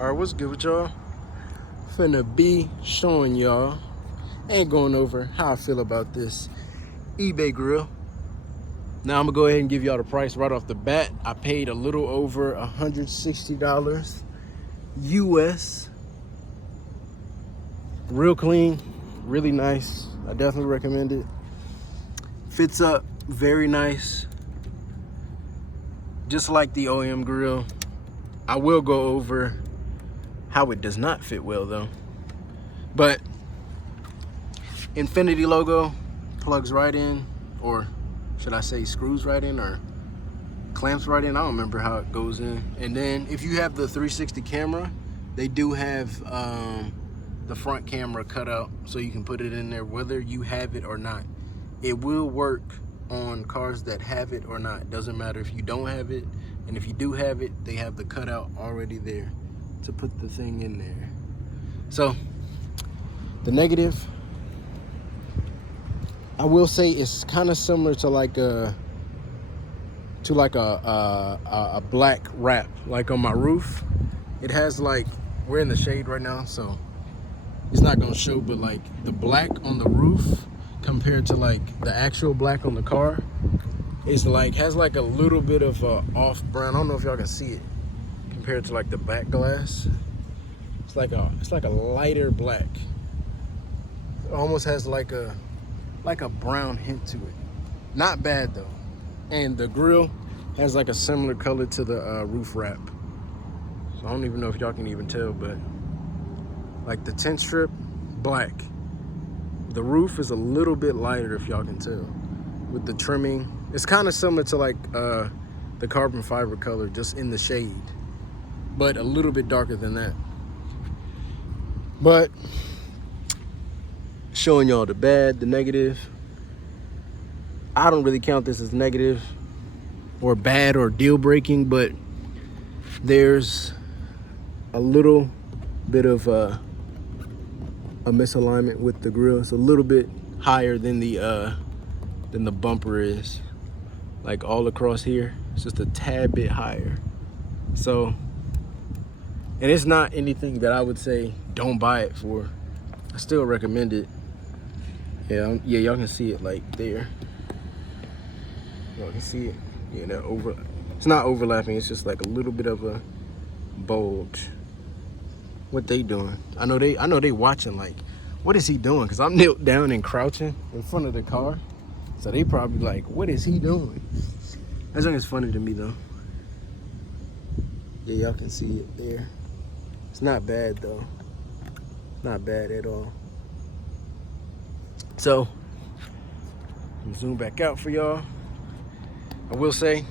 Alright, what's good with y'all? Finna be showing y'all and going over how I feel about this eBay grill. Now I'm gonna go ahead and give y'all the price right off the bat. I paid a little over $160 US. Real clean, really nice. I definitely recommend it. Fits up very nice, just like the OEM grill. I will go over how it does not fit well though. But Infiniti logo plugs right in, or should I say screws right in, or clamps right in. I don't remember how it goes in. And then if you have the 360 camera, they do have the front camera cut out so you can put it in there whether you have it or not. It will work on cars that have it or not. Doesn't matter if you don't have it, and if you do have it, they have the cutout already there to put the thing in there. So the negative, I will say, it's kind of similar to like a black wrap, like on my roof. It has, like, we're in the shade right now, so it's not gonna show, but like the black on the roof compared to like the actual black on the car is like, has like a little bit of a off brown. I don't know if y'all can see it compared to like the back glass. It's like a lighter black. It almost has like a brown hint to it. Not bad though. And the grill has like a similar color to the roof wrap. So I don't even know if y'all can even tell, but like the tint strip, black. The roof is a little bit lighter, if y'all can tell, with the trimming. It's kind of similar to like the carbon fiber color, just in the shade, but a little bit darker than that. But showing y'all the bad, the negative. I don't really count this as negative or bad or deal breaking, but there's a little bit of a misalignment with the grill. It's a little bit higher than the bumper is, like all across here. It's just a tad bit higher. So, and it's not anything that I would say don't buy it for. I still recommend it. Yeah, y'all can see it like there. Y'all can see it. Yeah, that it's not overlapping. It's just like a little bit of a bulge. What they doing? I know they watching, like, what is he doing? Because I'm knelt down and crouching in front of the car. So they probably like, what is he doing? That thing is funny to me though. Yeah, y'all can see it there. It's not bad though. Not bad at all. So, I'm zoom back out for y'all. I will say,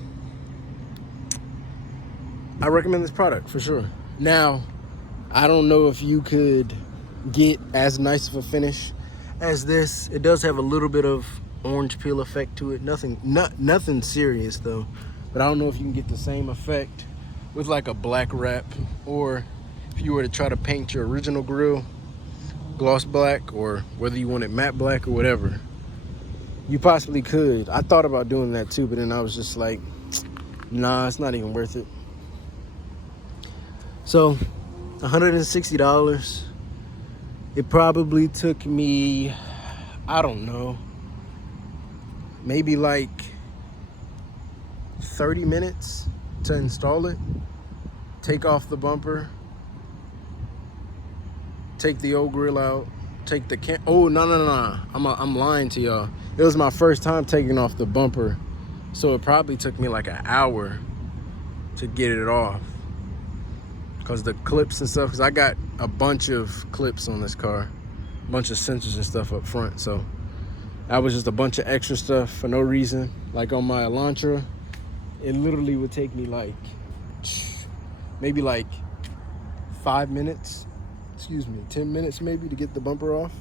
I recommend this product for sure. Now, I don't know if you could get as nice of a finish as this. It does have a little bit of orange peel effect to it. Nothing serious though. But I don't know if you can get the same effect with like a black wrap, or if you were to try to paint your original grill gloss black, or whether you want it matte black or whatever. You possibly could. I thought about doing that too, but then I was just like, nah, it's not even worth it. So $160. It probably took me, I don't know, maybe like 30 minutes to install it. Take off the bumper, take the old grill out, take the oh, no. I'm lying to y'all. It was my first time taking off the bumper, so it probably took me like an hour to get it off. Because the clips and stuff, because I got a bunch of clips on this car, a bunch of sensors and stuff up front. So that was just a bunch of extra stuff for no reason. Like on my Elantra, it literally would take me like, maybe like 5 minutes, 10 minutes maybe to get the bumper off.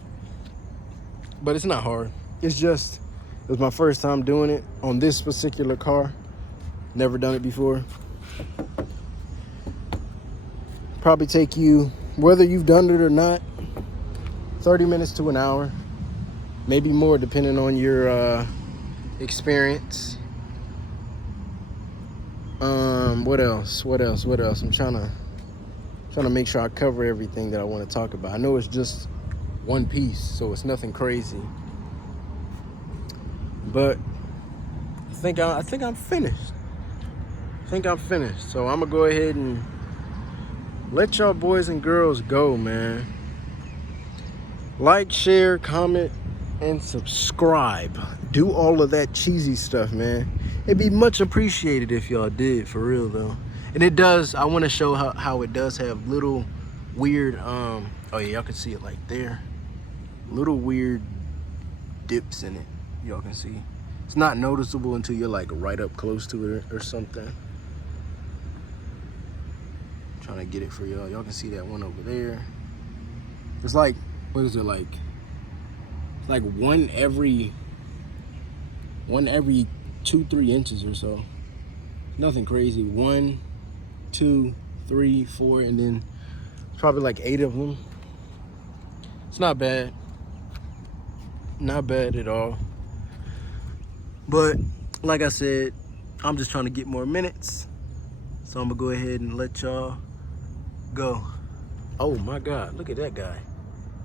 But it's not hard. It's just, it was my first time doing it on this particular car. Never done it before. Probably take you, whether you've done it or not, 30 minutes to an hour, maybe more depending on your experience. What else? I'm trying to Trying to make sure I cover everything that I want to talk about. I know it's just one piece, so it's nothing crazy. But I think I'm finished. I think I'm finished. So I'm gonna go ahead and let y'all boys and girls go, man. Like, share, comment, and subscribe. Do all of that cheesy stuff, man. It'd be much appreciated if y'all did, for real though. And it does, I want to show how it does have little weird, oh yeah, y'all can see it like there. Little weird dips in it, y'all can see. It's not noticeable until you're like right up close to it or something. Trying to get it for y'all. Y'all can see that one over there. It's like, what is it like? It's like one every 2-3 inches or so. Nothing crazy. 1, 2, 3, 4, and then probably like 8 of them. It's not bad. Not bad at all. But like I said, I'm just trying to get more minutes. So I'm gonna go ahead and let y'all go. Oh my God, look at that guy.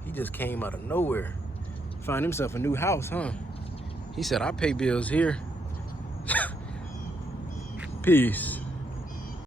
He just came out of nowhere. Find himself a new house, huh? He said, I pay bills here. Peace.